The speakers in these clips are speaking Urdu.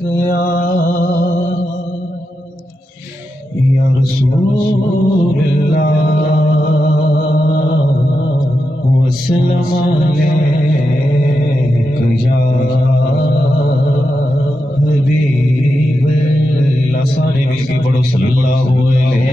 گیا یا رسول اللہ وسلم علیک یا حبیب اللہ. سارے مل کے پڑھو صلی اللہ علیہ.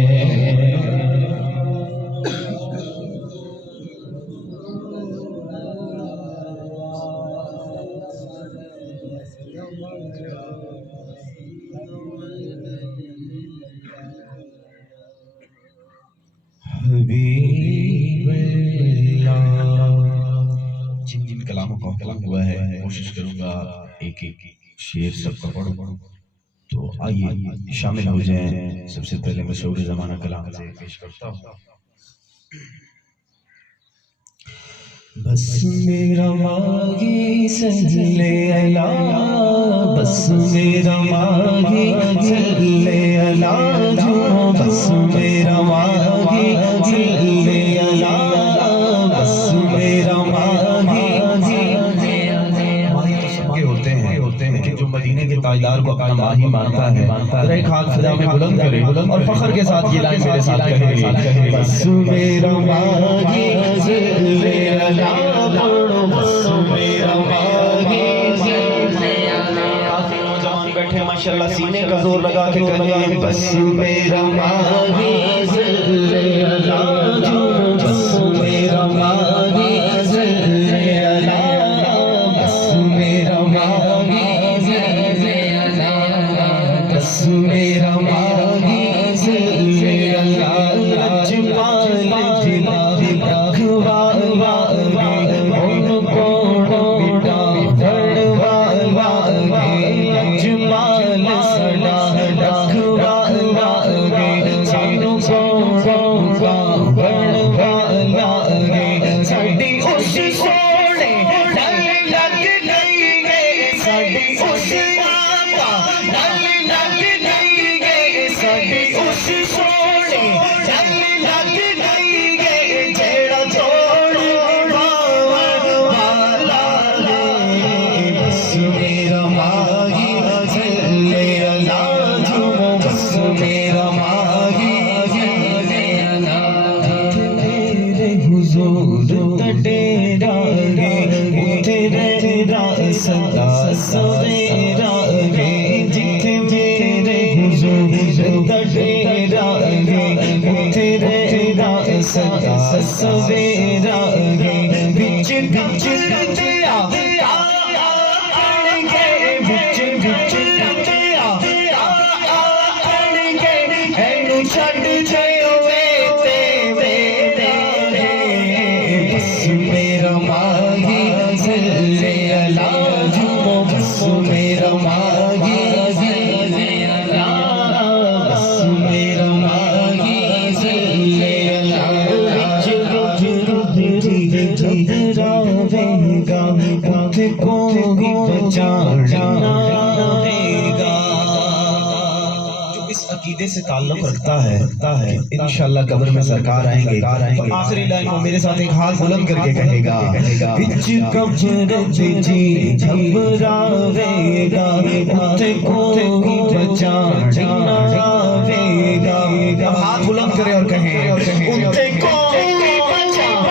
حبیب اللہ. جن جن کلاموں کا کلام ہوا ہے کوشش کروں گا ایک ایک شعر سب کا پڑھوں تو آئیے شامل ہو جائیں. سب سے پہلے میں شعور زمانہ کلام سے پیش کرتا ہوں. بس میرا ماہی صلی اللہ، بس میرا ماہی صلی اللہ جو، بس میرا ماہی صلی اللہ، بس میرا ماہی. ماہی تو سب کے ہوتے ہیں لیکن جو مدینے کے تاجدار کو اپنا ماہی مانتا ہے ذرا ایک ہاتھ فضا میں بلند کرے اور فخر کے ساتھ یہ لائن میرے ساتھ کہے بس میرا ماہی صلی اللہ، بس میرا ماہی صلی اللہ. کافی نوجوان بیٹھے ماشاءاللہ سینے کا زور لگا کے کہیں بس میرا ماہی صلی اللہ جو، بس میرا ماہی صلی اللہ، بس میرا ماہی صلی اللہ، بس میرا ماہی صلی اللہ. سویرا گے جتھے میرے حضور ڈیرا گے تیرا صدا سویرا گے بچ بچ رتیا گے بچ بچ رتیا گے اینو چھڈ جاؤ تے بس میرا ماہی صلی اللہ، بس میرا ماہی صلی اللہ، بس میرا ماہی صلی اللہ. راوے گا مجھ کو ہی بچانا رہے گا. جو اس عقیدے سے تعلق رکھتا ہے انشاءاللہ قبر میں سرکار آئیں گے اور آخری لائن کو میرے ساتھ ایک ہاتھ بلند کر کے کہے گا بچ قبر جی گھبراوے گا مجھ کو ہی بچانا رہے گا. اب ہاتھ بلند کرے اور کہیں مجھ کو ہی بچانا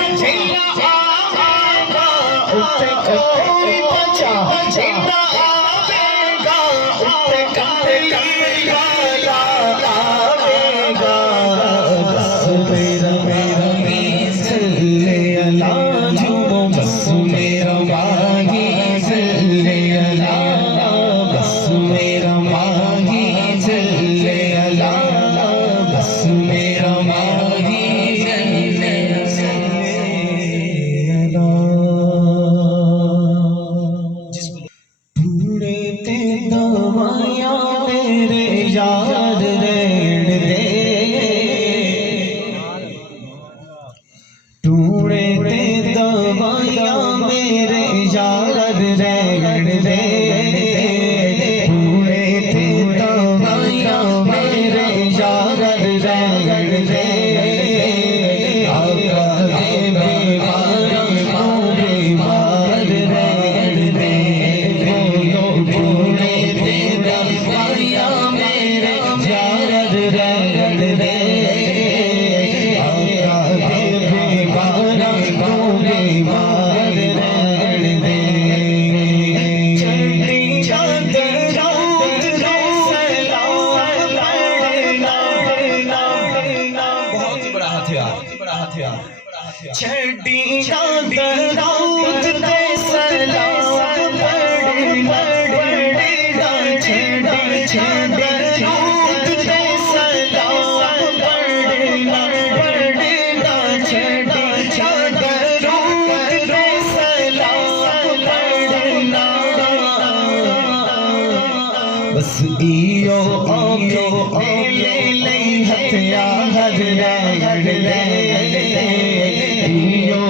درود دے سلام پڑھنا پڑھنا درود دے سلام پڑھنا پڑھنا درود دے سلام پڑھنا بس ایو لے ہتھیا ہر رے ایو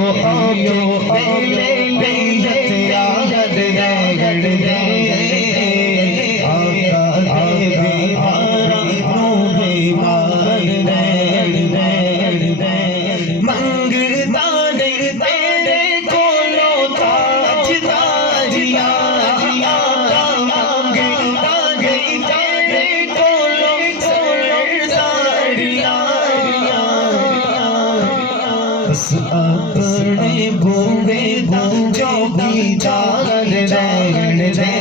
لے ہتھیا ہر رے آقا دے بیمارا نو بیمار منگدا نہیں تیرے کولو تاج تاجیاں بس اپنے بوڑے جو بھی جان رہن دے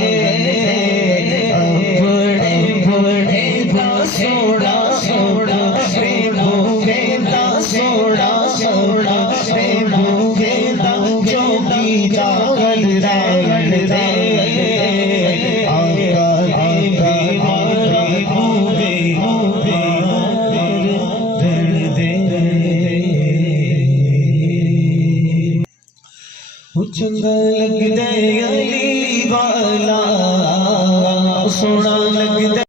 اپنے بوڑے دا سوڑا سوڑا رے بوڑے دا سوڑا سوڑا رے بوڑے دا جو بھی جان رہن دے آقا دے بیمارا بوڑے چنگا لگدا علی والا سونا لگدا